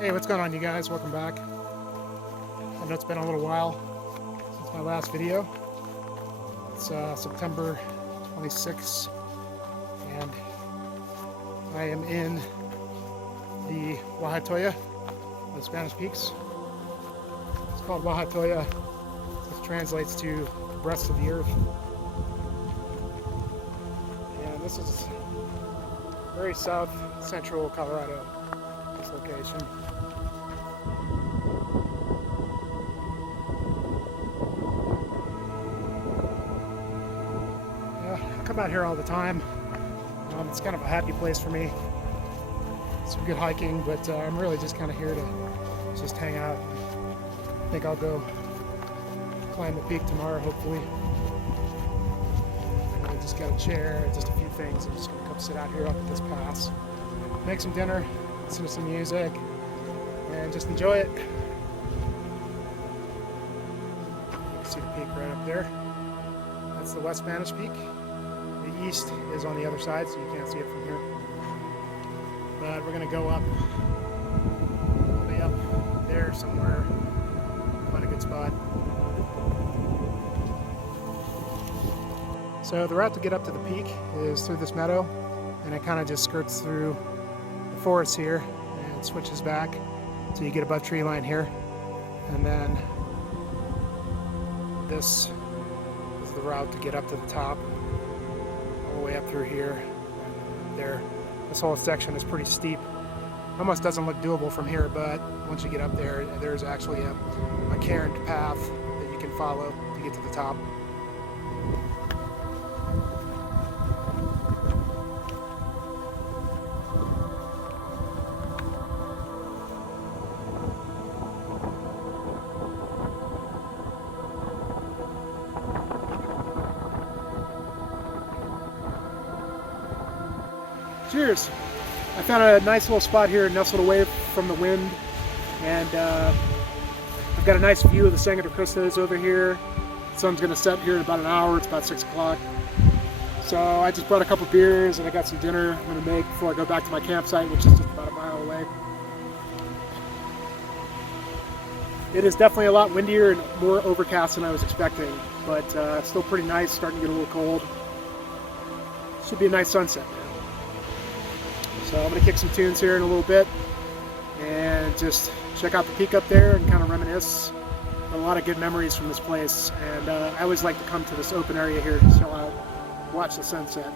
Hey, what's going on, you guys? Welcome back. I know it's been a little while since my last video. It's September 26th, and I am in the Wahatoya, the Spanish Peaks. It's called Wahatoya, which translates to the breast of the earth. And this is very south central Colorado, this location. I come out here all the time. It's kind of a happy place for me. Some good hiking, but I'm really just kind of here to just hang out. I think I'll go climb the peak tomorrow, hopefully. I just got a chair, just a few things. I'm just gonna come sit out here up at this pass, make some dinner, listen to some music, and just enjoy it. You can see the peak right up there. That's the West Spanish Peak. The east is on the other side, so you can't see it from here. But we're gonna go up, way up there somewhere, find a good spot. So the route to get up to the peak is through this meadow, and it kind of just skirts through the forest here and switches back so you get above tree line here. And then this is the route to get up to the top, all the way up through here, there. This whole section is pretty steep. Almost doesn't look doable from here, but once you get up there, there's actually a cairned path that you can follow to get to the top. Cheers! I found a nice little spot here nestled away from the wind, and I've got a nice view of the Sangre de Cristos over here. The sun's going to set here in about an hour. It's about 6 o'clock. So I just brought a couple beers and I got some dinner I'm going to make before I go back to my campsite, which is just about a mile away. It is definitely a lot windier and more overcast than I was expecting, but still pretty nice, starting to get a little cold. Should be a nice sunset. So I'm going to kick some tunes here in a little bit and just check out the peak up there and kind of reminisce. A lot of good memories from this place, and I always like to come to this open area here to chill out, watch the sunset.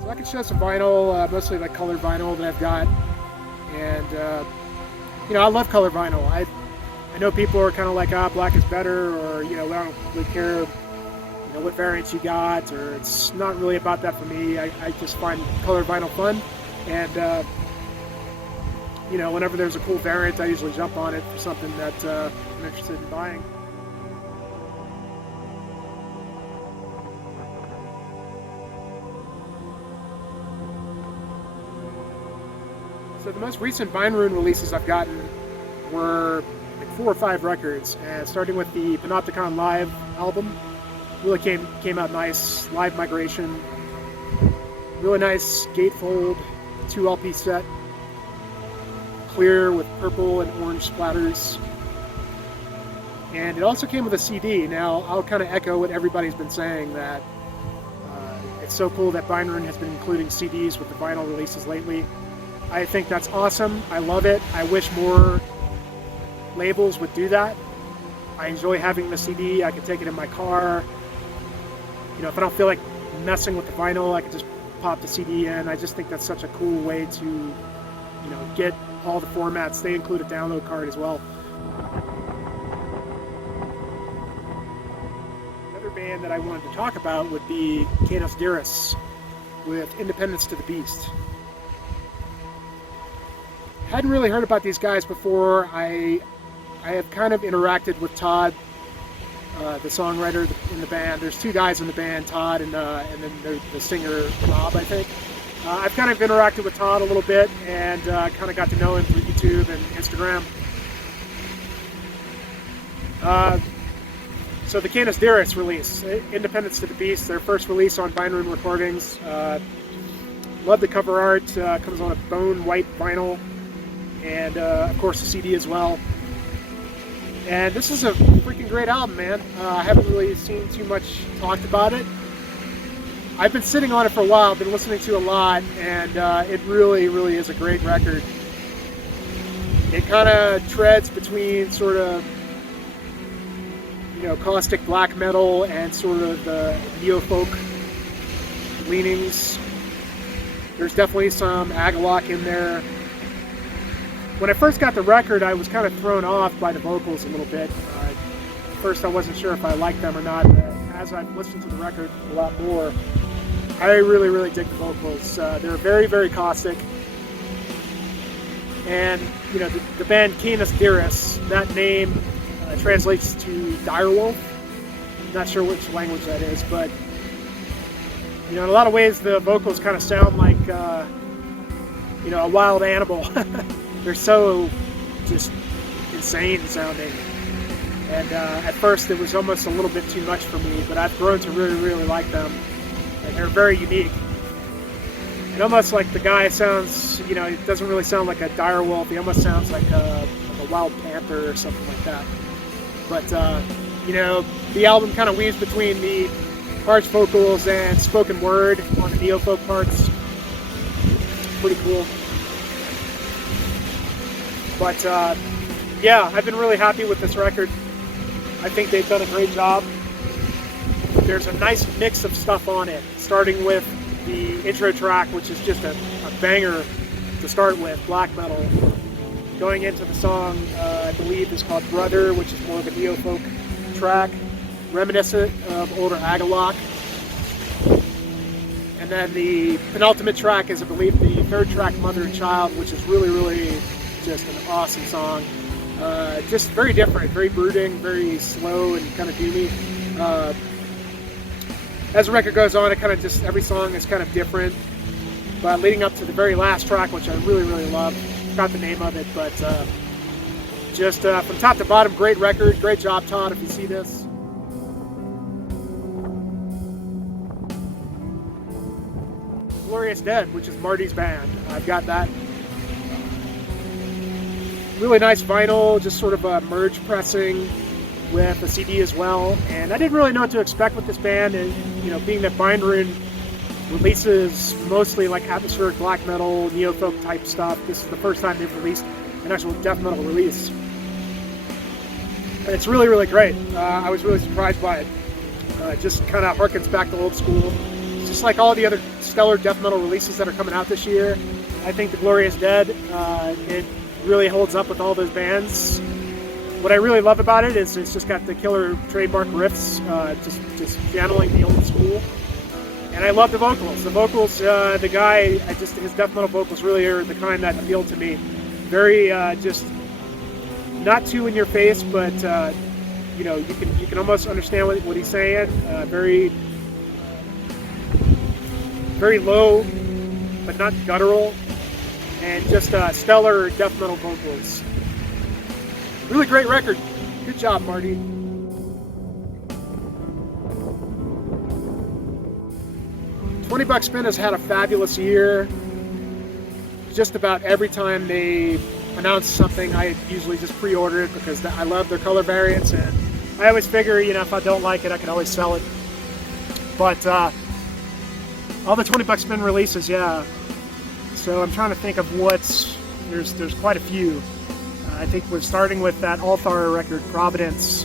So I can show some vinyl, mostly like colored vinyl that I've got, and you know, I love colored vinyl. I know people are kind of like, black is better, or, you know, I don't really care, you know, what variants you got, or it's not really about that for me. I just find colored vinyl fun, and, you know, whenever there's a cool variant, I usually jump on it for something that I'm interested in buying. So the most recent Vine Rune releases I've gotten were like 4 or 5 records, and starting with the Panopticon Live album, really came out nice. Live Migration, really nice gatefold 2 LP set, clear with purple and orange splatters, and it also came with a CD. Now I'll kind of echo what everybody's been saying, that it's so cool that Vine Rune has been including CDs with the vinyl releases lately. I think that's awesome. I love it. I wish more labels would do that. I enjoy having the CD. I can take it in my car. You know, if I don't feel like messing with the vinyl, I can just pop the CD in. I just think that's such a cool way to, you know, get all the formats. They include a download card as well. Another band that I wanted to talk about would be Canis Diris with Independence to the Beast. Hadn't really heard about these guys before. I have kind of interacted with Todd, the songwriter in the band. There's 2 guys in the band, Todd and then the singer Rob, I think. I've kind of interacted with Todd a little bit, and kind of got to know him through YouTube and Instagram. So the Canis Dearest release, Independence to the Beast, their first release on Bindrune Recordings. Love the cover art, comes on a bone white vinyl, and of course the CD as well. And this is a freaking great album, man. I haven't really seen too much talked about it. I've been sitting on it for a while, been listening to a lot, and it really, really is a great record. It kind of treads between sort of, you know, caustic black metal and sort of the neo-folk leanings. There's definitely some Agalloch in there. When I first got the record, I was kind of thrown off by the vocals a little bit. At first I wasn't sure if I liked them or not, but as I've listened to the record a lot more, I really, really dig the vocals. They're very, very caustic. And, you know, the band Canis Dearest, that name translates to direwolf. Not sure which language that is, but, you know, in a lot of ways the vocals kind of sound like, you know, a wild animal. They're so just insane sounding. And at first it was almost a little bit too much for me, but I've grown to really, really like them. And they're very unique. And almost like the guy sounds, you know, it doesn't really sound like a dire wolf. He almost sounds like a wild panther or something like that. But, you know, the album kind of weaves between the harsh vocals and spoken word on the neo-folk parts. Pretty cool. But, yeah, I've been really happy with this record. I think they've done a great job. There's a nice mix of stuff on it, starting with the intro track, which is just a banger to start with, black metal. Going into the song, I believe is called Brother, which is more of a neo-folk track, reminiscent of older Agalloch. And then the penultimate track is, I believe, the third track, Mother and Child, which is really, really just an awesome song. Just very different, very brooding, very slow and kind of doomy. As the record goes on, it kind of just, every song is kind of different. But leading up to the very last track, which I really, really love, forgot the name of it, but just from top to bottom, great record. Great job, Todd, if you see this. Glorious Dead, which is Marty's band. I've got that. Really nice vinyl, just sort of a merge pressing with a CD as well. And I didn't really know what to expect with this band, and you know, being that Bindrune releases mostly like atmospheric black metal, neo-folk type stuff, this is the first time they've released an actual death metal release. And it's really, really great. I was really surprised by it. It just kind of harkens back to old school. It's just like all the other stellar death metal releases that are coming out this year. I think The Glorious Dead, it really holds up with all those bands. What I really love about it is it's just got the killer trademark riffs, just channeling the old school. And I love the vocals. The vocals, the guy, his death metal vocals really are the kind that appeal to me. Very, just not too in your face, but you know, you can almost understand what he's saying. Very, very low, but not guttural, and just stellar death metal vocals. Really great record. Good job, Marty. $20 Spin has had a fabulous year. Just about every time they announce something, I usually just pre-order it because I love their color variants, and I always figure, you know, if I don't like it, I can always sell it. But all the $20 Spin releases, yeah. So I'm trying to think of what's, there's quite a few. I think we're starting with that Althar record, Providence.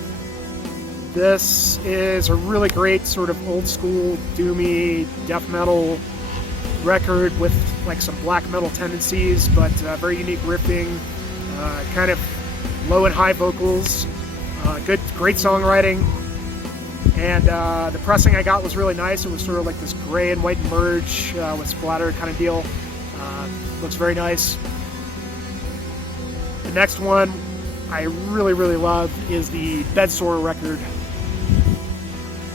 This is a really great sort of old school, doomy, death metal record with like some black metal tendencies, but very unique riffing, kind of low and high vocals, great songwriting. And the pressing I got was really nice. It was sort of like this gray and white merge with splatter kind of deal. Looks very nice. The next one I really, really love is the Bedsore record.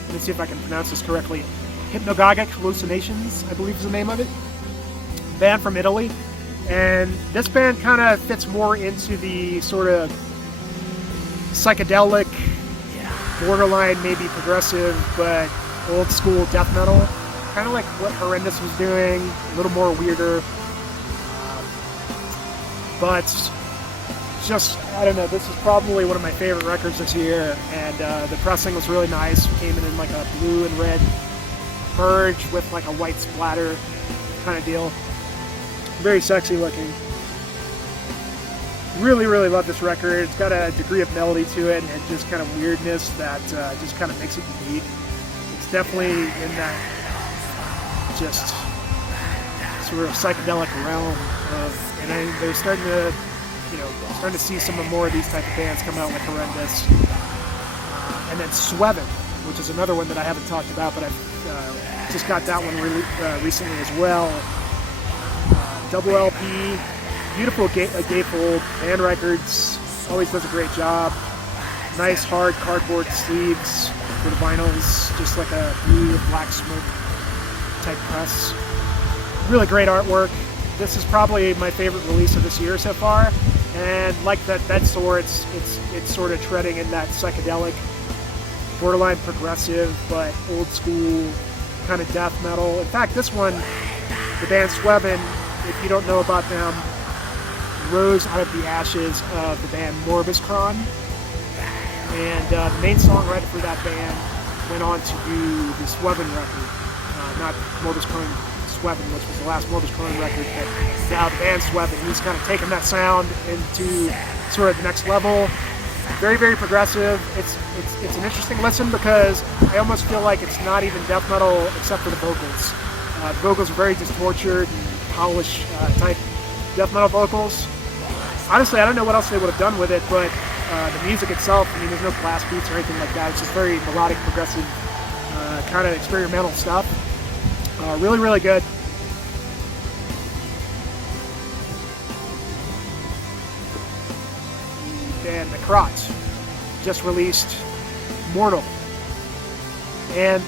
Let me see if I can pronounce this correctly. Hypnagogic Hallucinations, I believe is the name of it. Band from Italy. And this band kind of fits more into the sort of psychedelic, borderline maybe progressive, but old school death metal, kind of like what Horrendous was doing, a little more weirder, but just, I don't know, this is probably one of my favorite records this year, and the pressing was really nice. It came in like a blue and red merge with like a white splatter kind of deal. Very sexy looking. Really, really love this record. It's got a degree of melody to it and just kind of weirdness that just kind of makes it unique. It's definitely in that just sort of psychedelic realm of, and they're starting to, starting to see some more of these type of bands come out like Horrendous. And then Swevin, which is another one that I haven't talked about, but I've just got that one recently as well. Double LP. Beautiful gatefold, Band Records, always does a great job. Nice hard cardboard sleeves for the vinyls, just like a blue or black smoke type press. Really great artwork. This is probably my favorite release of this year so far. And like that sore, it's sort of treading in that psychedelic, borderline progressive, but old school kind of death metal. In fact, this one, the band Swevin, if you don't know about them, rose out of the ashes of the band Morbuscron, and the main songwriter for that band went on to do the Swevin record, not Morbuscron, Swevin, which was the last Morbuscron record, but now the band Swevin. He's kind of taken that sound into sort of the next level. Very, very progressive. It's an interesting listen because I almost feel like it's not even death metal except for the vocals. The vocals are very just tortured and polished type death metal vocals. Honestly, I don't know what else they would have done with it, but the music itself, I mean, there's no blast beats or anything like that. It's just very melodic, progressive, kind of experimental stuff. Really, really good. The band Necrot just released Mortal. And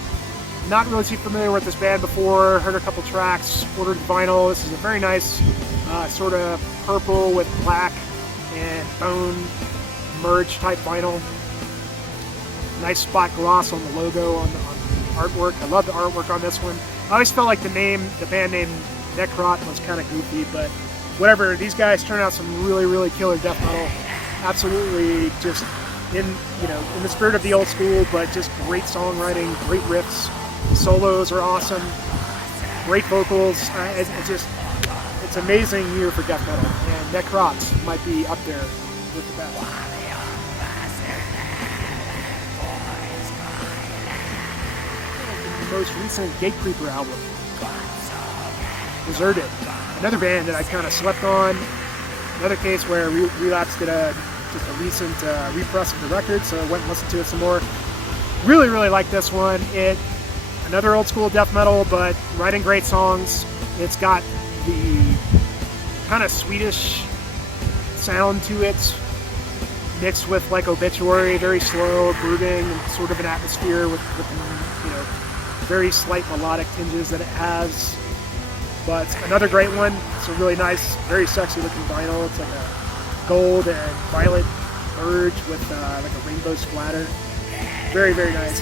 not really too familiar with this band before, heard a couple tracks, ordered vinyl. This is a very nice sort of purple with black and bone merge type vinyl. Nice spot gloss on the logo, on the artwork. I love the artwork on this one. I always felt like the band name Necrot was kind of goofy, but whatever. These guys turn out some really, really killer death metal. Absolutely just in the spirit of the old school, but just great songwriting, great riffs. Solos are awesome. Great vocals. It's an amazing year for death metal, and Necrot might be up there with the best. The most recent Gatecreeper album, Deserted. Another band that I kind of slept on. Another case where Relapse did just a recent repress of the record, so I went and listened to it some more. Really, really like this one. Another old school death metal, but writing great songs. It's got the kind of Swedish sound to it, mixed with like Obituary, very slow, brooding, and sort of an atmosphere with very slight melodic tinges that it has. But another great one. It's a really nice, very sexy looking vinyl. It's like a gold and violet merge with like a rainbow splatter. Very, very nice.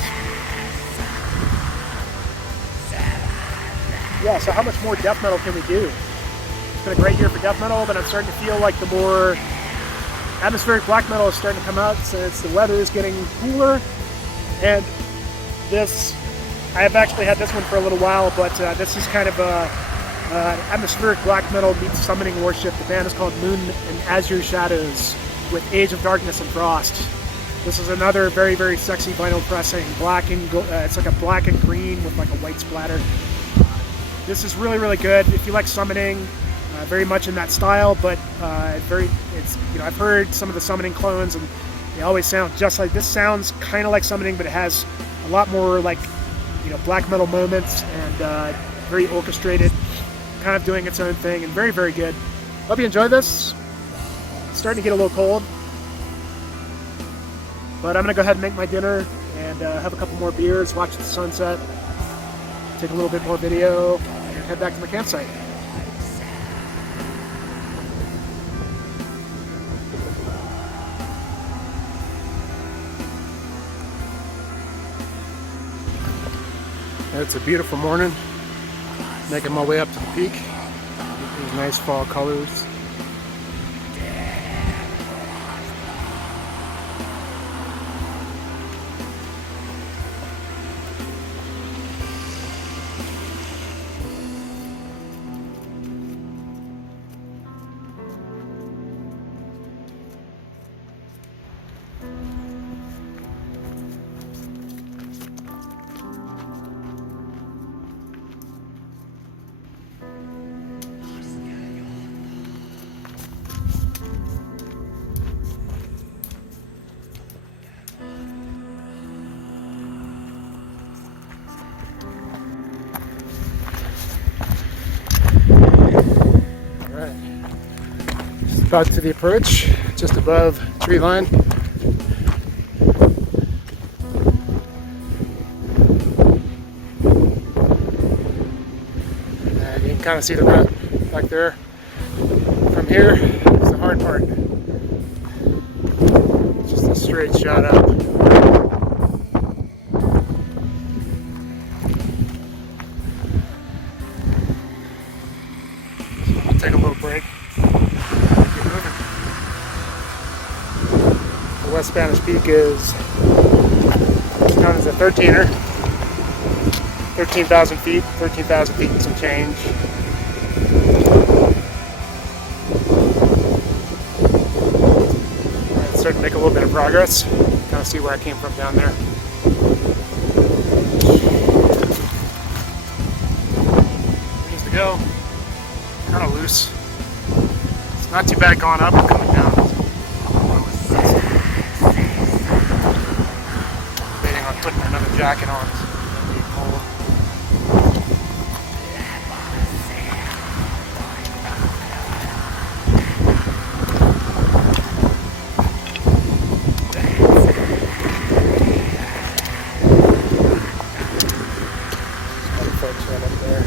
Yeah, so how much more death metal can we do? It's been a great year for death metal, but I'm starting to feel like the more atmospheric black metal is starting to come out since the weather is getting cooler. And I have actually had this one for a little while, but this is kind of atmospheric black metal meets summoning worship. The band is called Moon and Azure Shadows with Age of Darkness and Frost. This is another very, very sexy vinyl pressing. Black and it's like a black and green with like a white splatter. This is really, really good. If you like summoning, very much in that style, but I've heard some of the summoning clones and they always sound just like this. Sounds kind of like summoning, but it has a lot more like black metal moments and very orchestrated, kind of doing its own thing, and very, very good. Hope you enjoy this. It's starting to get a little cold, but I'm gonna go ahead and make my dinner and have a couple more beers, watch the sunset, take a little bit more video, and head back to my campsite. It's a beautiful morning. Making my way up to the peak. These nice fall colors. About to the approach, just above tree line. And you can kind of see the route back there. From here is the hard part. It's just a straight shot up. So I'll take a little break. The West Spanish Peak is known as a 13er, 13,000 feet, 13,000 feet and some change. I'm starting to make a little bit of progress, kind of see where I came from down there. Ways to go, kind of loose. It's not too bad going up and coming down. Putting another jacket on. It's gonna be cold. Other folks right up there.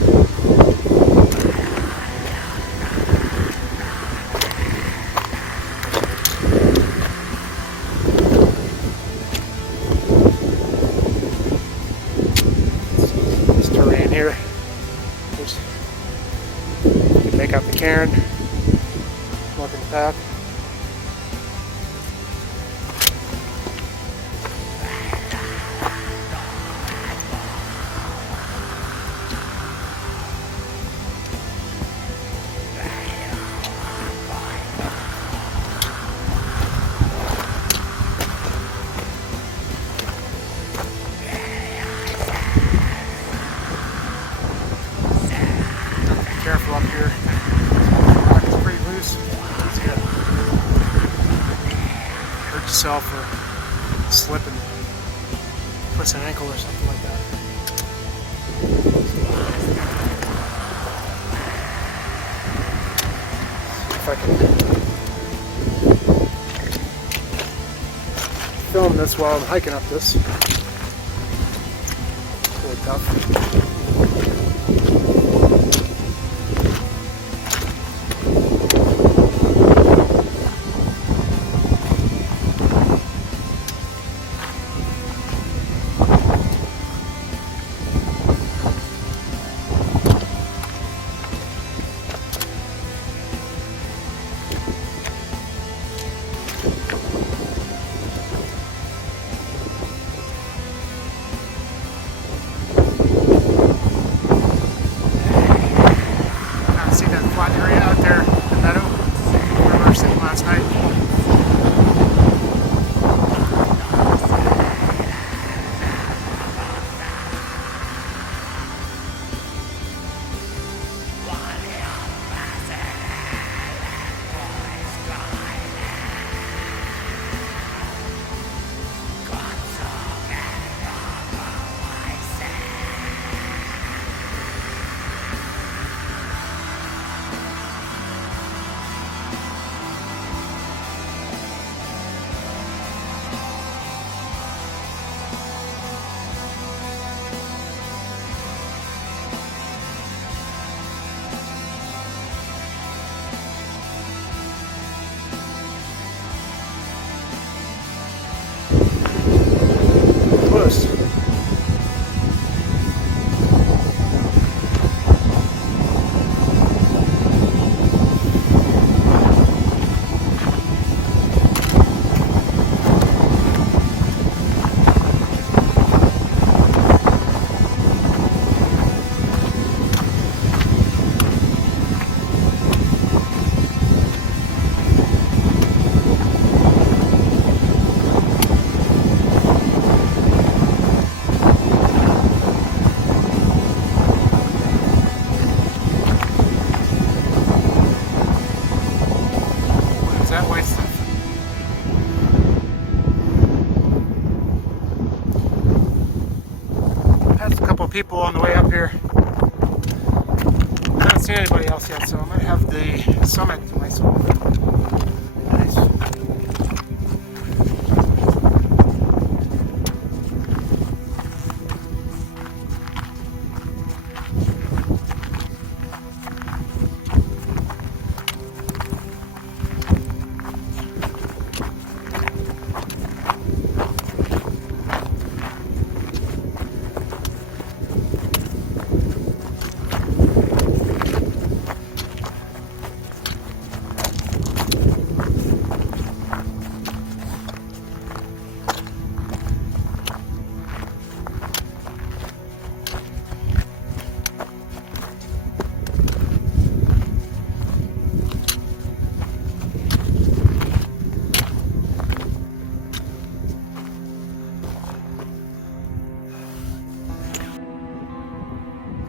Here, just you can make out the cairn, walking the path. Careful up here. The rock is pretty loose. Easy to hurt yourself or slip and twist an ankle or something like that. See if I can film this while I'm hiking up this. It's really tough. people on the way up here. I haven't seen anybody else yet, so I might have the summit to myself. Nice.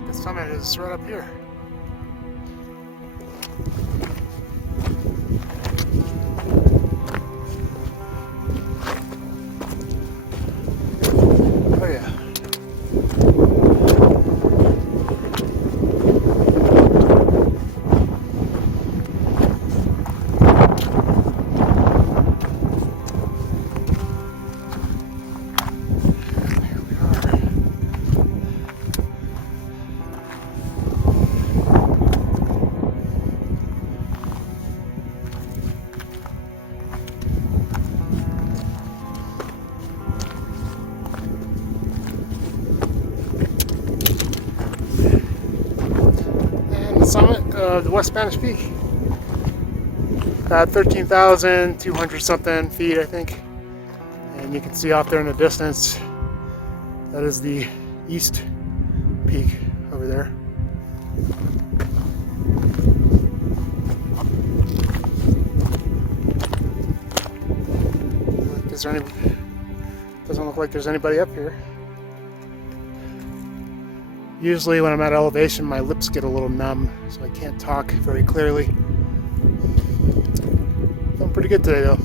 The summit is right up here. Oh yeah. Summit of the West Spanish Peak. About 13,200 something feet, I think. And you can see off there in the distance, that is the East Peak over there. Doesn't look like there's anybody up here. Usually when I'm at elevation, my lips get a little numb, so I can't talk very clearly. Feeling pretty good today, though.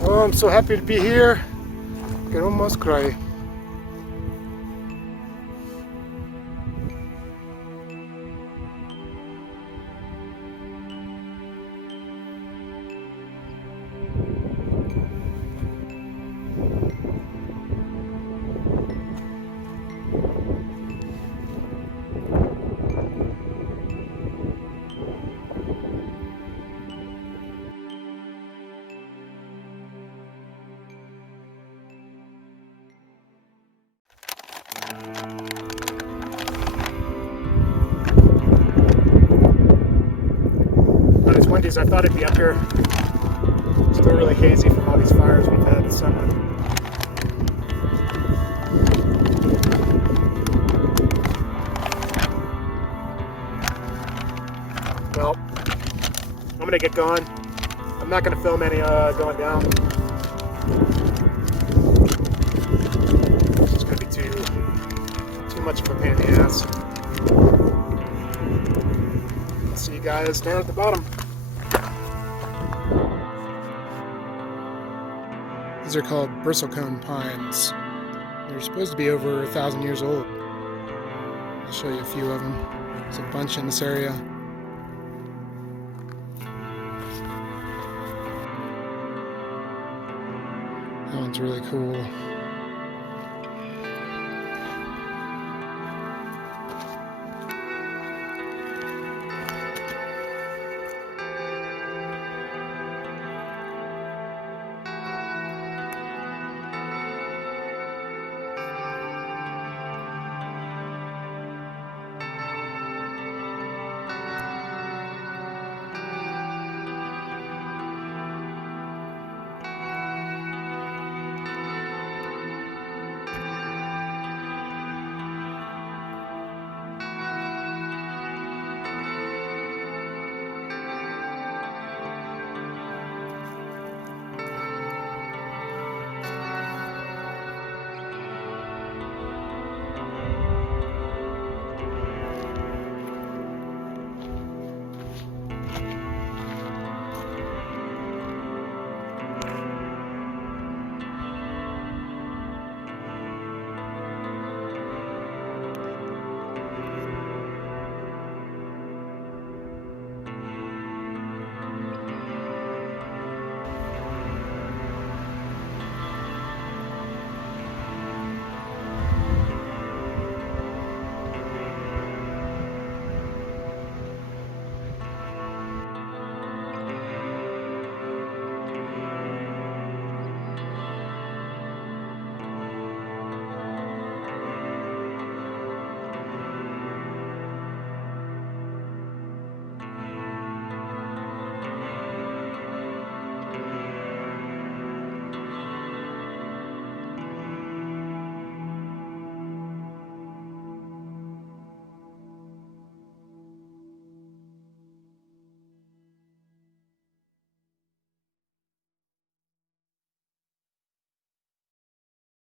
Oh, I'm so happy to be here. I can almost cry. Not as windy as I thought it'd be up here. Still really hazy from all these fires we've had this summer. Well, I'm gonna get going. I'm not gonna film any going down. It's just gonna be too much of a pain in the ass. I'll see you guys down at the bottom. These are called Bristlecone pines. They're supposed to be over 1,000 years old. I'll show you a few of them. There's a bunch in this area. That one's really cool.